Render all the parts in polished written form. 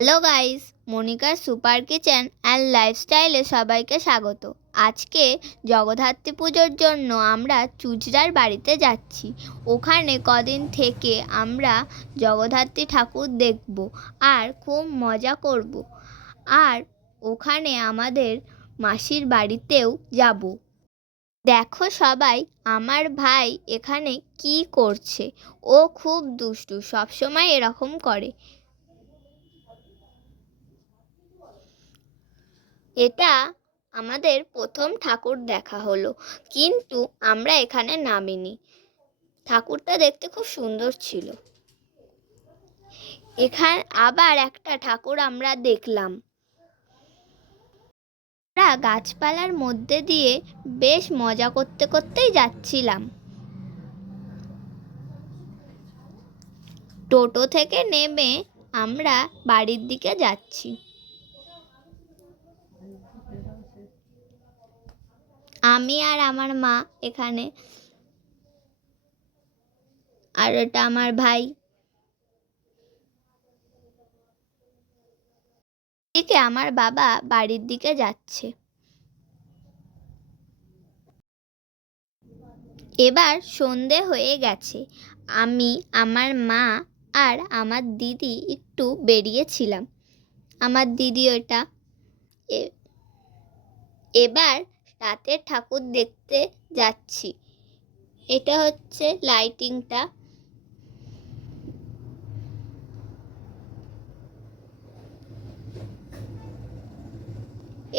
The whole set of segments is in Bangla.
হ্যালো গাইস, মনিকার সুপার কিচেন অ্যান্ড লাইফস্টাইলে সবাইকে স্বাগত। আজকে জগদ্ধাত্রী পুজোর জন্য আমরা চুঁচড়ার বাড়িতে যাচ্ছি। ওখানে কদিন থেকে আমরা জগদ্ধাত্রী ঠাকুর দেখব আর খুব মজা করব। আর ওখানে আমাদের মাসির বাড়িতেও যাব। দেখো সবাই, আমার ভাই এখানে কি করছে। ও খুব দুষ্টু, সবসময় এরকম করে। এটা আমাদের প্রথম ঠাকুর দেখা হলো, কিন্তু আমরা এখানে নামিনি। ঠাকুরটা দেখতে খুব সুন্দর ছিল। এখানে আবার একটা ঠাকুর আমরা দেখলাম। আমরা গাছপালার মধ্যে দিয়ে বেশ মজা করতে করতেই যাচ্ছিলাম। টোটো থেকে নেমে আমরা বাড়ির দিকে যাচ্ছি। আমি আর আমার মা এখানে, আর এটা আমার ভাই। এদিকে আমার বাবা বাড়ির দিকে যাচ্ছে। এবার সন্ধে হয়ে গেছে। আমি, আমার মা আর আমার দিদি একটু বেরিয়েছিলাম। আমার দিদি ওটা এবার রাতের ঠাকুর দেখতে যাচ্ছি। এটা হচ্ছে লাইটিংটা।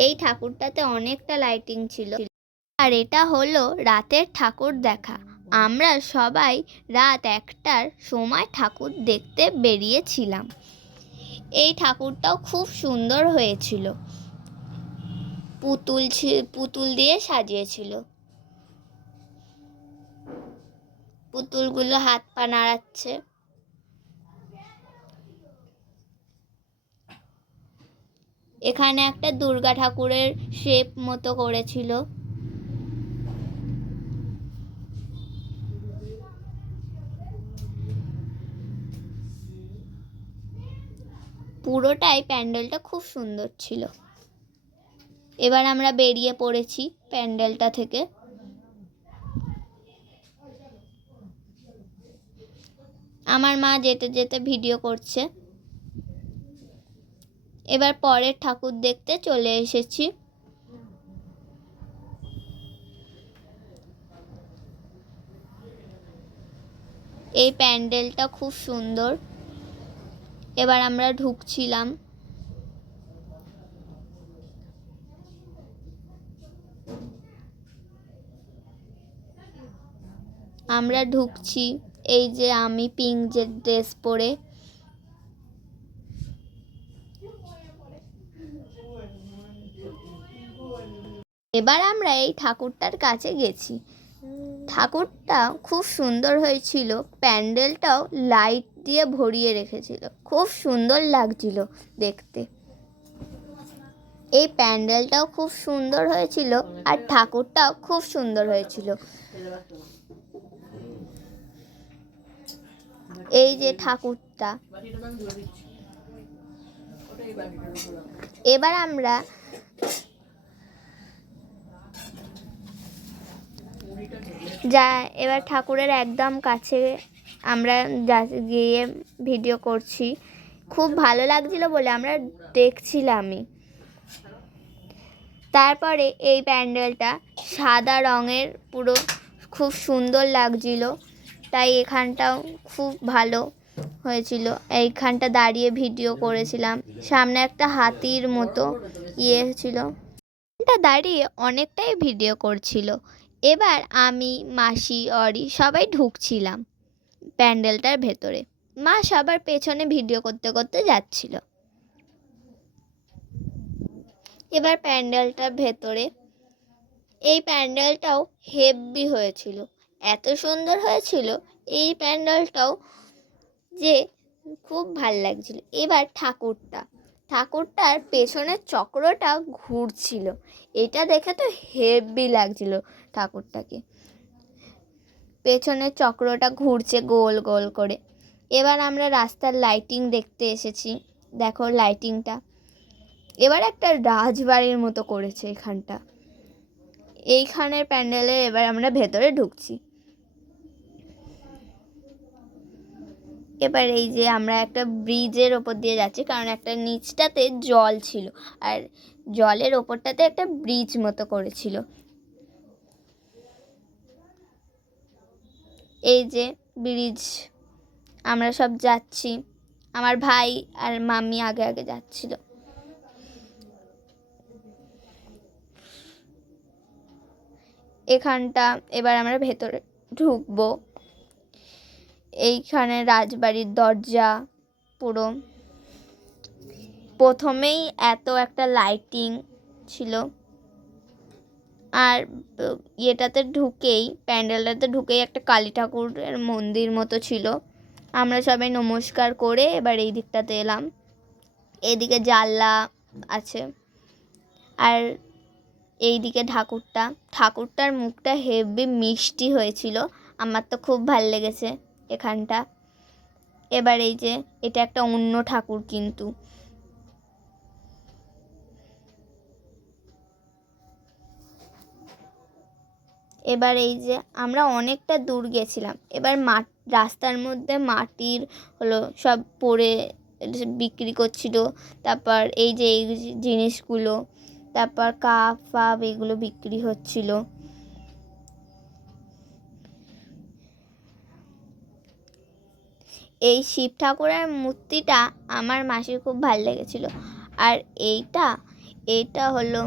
এই ঠাকুরটাতে অনেকটা লাইটিং ছিল। আর এটা হলো রাতের ঠাকুর দেখা। আমরা সবাই রাত 1টার সময় ঠাকুর দেখতে বেরিয়েছিলাম। এই ঠাকুরটাও খুব সুন্দর হয়েছিল। পুতুল দিয়ে সাজিয়েছিল। পুতুলগুলো হাত পা নাড়াচ্ছে। এখানে একটা দুর্গা ঠাকুরের শেপ মতো করেছিল। পুরোটাই প্যান্ডেলটা খুব সুন্দর ছিল। এবার আমরা বেরিয়ে পড়েছি প্যান্ডেলটা থেকে। আমার মা যেতে যেতে ভিডিও করছে। এবার পরের ঠাকুর দেখতে চলে এসেছি। এই প্যান্ডেলটা খুব সুন্দর। এবার আমরা ঢুকছিলাম। আমরা ঢুকছি। এই যে আমি পিঙ্ক যে ড্রেস পরে। এবার আমরা এই ঠাকুরটার কাছে গেছি। ঠাকুরটা খুব সুন্দর হয়েছিল। প্যান্ডেলটাও লাইট দিয়ে ভরিয়ে রেখেছিল। খুব সুন্দর লাগছিল দেখতে। এই প্যান্ডেলটাও খুব সুন্দর হয়েছিল আর ঠাকুরটাও খুব সুন্দর হয়েছিল। এই যে ঠাকুরটা। এবার আমরা এবার ঠাকুরের একদম কাছে আমরা গিয়ে ভিডিও করছি। খুব ভালো লাগছিল বলে আমরা দেখছিলামই। তারপরে এই প্যান্ডেলটা সাদা রঙের, পুরো খুব সুন্দর লাগছিল। তাই এখানটাও খুব ভালো হয়েছিল। এইখানটা দাঁড়িয়ে ভিডিও করেছিলাম। সামনে একটা হাতির মতো ছিল। এটা দাঁড়িয়ে অনেকটাই ভিডিও করছিল। এবার আমি, মাসি, অরি সবাই ঢুকছিলাম প্যান্ডেলটার ভেতরে। মা সবার পেছনে ভিডিও করতে করতে যাচ্ছিল। এবার প্যান্ডেলটার ভেতরে, এই প্যান্ডেলটাও হেভি হয়েছিল। এত সুন্দর হয়েছিল এই প্যান্ডেলটাও যে খুব ভাল লাগছিল। এবার ঠাকুরটার পেছনের চক্রটা ঘুরছিল। এটা দেখে তো হেভি লাগছিল ঠাকুরটাকে। পেছনের চক্রটা ঘুরছে গোল গোল করে। এবার আমরা রাস্তার লাইটিং দেখতে এসেছি। দেখো লাইটিংটা। এবার একটা রাজবাড়ির মতো করেছে এখানটা। এইখানের প্যান্ডেলে এবার আমরা ভেতরে ঢুকছি। এবার এই যে আমরা একটা ব্রিজের ওপর দিয়ে যাচ্ছি, কারণ একটা নিচটাতে জল ছিল আর জলের ওপরটাতে একটা ব্রিজ মতো করেছিল। এই যে ব্রিজ, আমরা সব যাচ্ছি, আমার ভাই আর মাম্মি আগে আগে যাচ্ছিল। এখানটা এবার আমরা ভেতরে ঢুকবো। এইখানে রাজবাড়ির দরজা পুরো। প্রথমেই এত একটা লাইটিং ছিল, আর ইয়েটাতে ঢুকেই, প্যান্ডেলটাতে ঢুকেই একটা কালী ঠাকুরের মন্দির মতো ছিল। আমরা সবাই নমস্কার করে এবার এই দিকটাতে এলাম। এইদিকে জানলা আছে, আর এইদিকে ঠাকুরটার মুখটা হেভি মিষ্টি হয়েছিল, আমার তো খুব ভাল লেগেছে এখানটা। এবার এই যে এটা একটা অন্য ঠাকুর কিন্তু। এবার এই যে আমরা অনেকটা দূর গেছিলাম। এবার রাস্তার মধ্যে মাটির সব পড়ে বিক্রি করছিল। তারপর এই যে এই জিনিসগুলো, তারপর কাপ ফাপ এগুলো বিক্রি হচ্ছিল। এই শিব ঠাকুরের মূর্তিটা আমার মাসির খুব ভালো লেগেছিল। আর এইটা হলো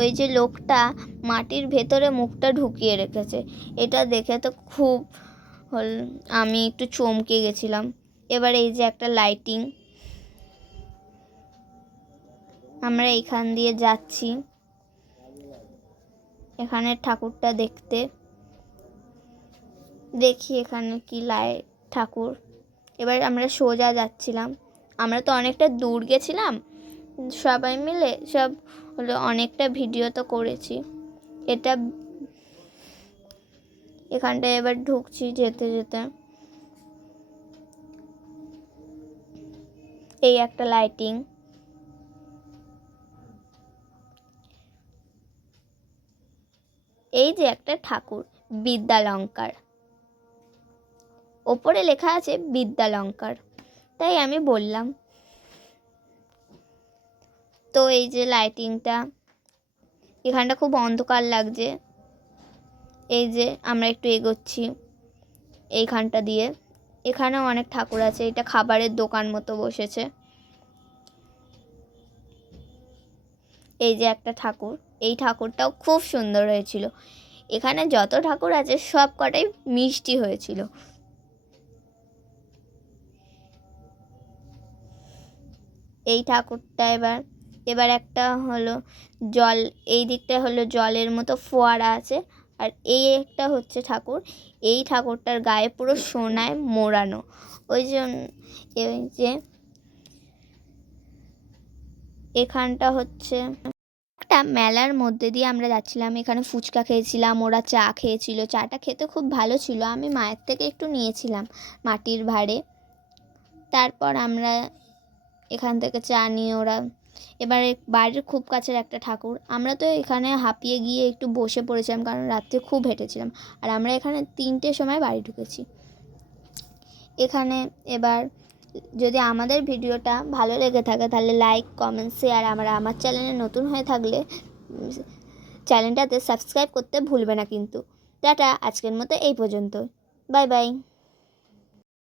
ওই যে লোকটা মাটির ভেতরে মুখটা ঢুকিয়ে রেখেছে, এটা দেখে তো খুব আমি একটু চমকে গেছিলাম। এবার এই যে একটা লাইটিং, আমরা এইখান দিয়ে যাচ্ছি এখানে ঠাকুরটা দেখতে। দেখি এখানে কি ঠাকুর। এবার আমরা সোজা যাচ্ছিলাম, আমরা তো অনেকটা দূর গেছিলাম, সবাই মিলে সব অনেকটা ভিডিও তো করেছি। এখানটায় এবার ঢুকছি যেতে যেতে। এই একটা লাইটিং। এই যে একটা ঠাকুর, বিদ্যালঙ্কার, ওপরে লেখা আছে বিদ্যালঙ্কার, তাই আমি বললাম। তো এই যে লাইটিংটা, এখানটা খুব অন্ধকার লাগছে। এই যে আমরা একটু এগোচ্ছি এইখানটা দিয়ে, এখানেও অনেক ঠাকুর আছে। এটা খাবারের দোকান মতো বসেছে। এই যে একটা ঠাকুর, এই ঠাকুরটাও খুব সুন্দর হয়েছিল। এখানে যত ঠাকুর আছে সব কটাই মিষ্টি হয়েছিল। এই ঠাকুরটা এবার একটা জল, এই দিকটা জলের মতো ফোয়ারা আছে। আর এই একটা হচ্ছে ঠাকুর, এই ঠাকুরটার গায়ে পুরো সোনায় মোড়ানো। ওই যে এখানটা একটা মেলার মধ্যে দিয়ে আমরা যাচ্ছিলাম। এখানে ফুচকা খেয়েছিলাম, ওরা চা খেয়েছিল, চাটা খেতে খুব ভালো ছিল। আমি মায়ের থেকে একটু নিয়েছিলাম মাটির ভাঁড়ে। তারপর আমরা এখান থেকে চা নিয়ে এবারে বাড়ির খুব কাছের একটা ঠাকুর। আমরা তো এখানে হাঁপিয়ে গিয়ে একটু বসে পড়েছিলাম, কারণ রাত্রে খুব হেঁটেছিলাম। আর আমরা এখানে 3টের সময় বাড়ি ঢুকেছি। এখানে এবার যদি আমাদের ভিডিওটা ভালো লেগে থাকে তাহলে লাইক, কমেন্ট, শেয়ার। আমার চ্যানেলে নতুন হয়ে থাকলে চ্যানেলটাতে সাবস্ক্রাইব করতে ভুলবে না কিন্তু। টাটা, আজকের মতো এই পর্যন্ত। Bye bye.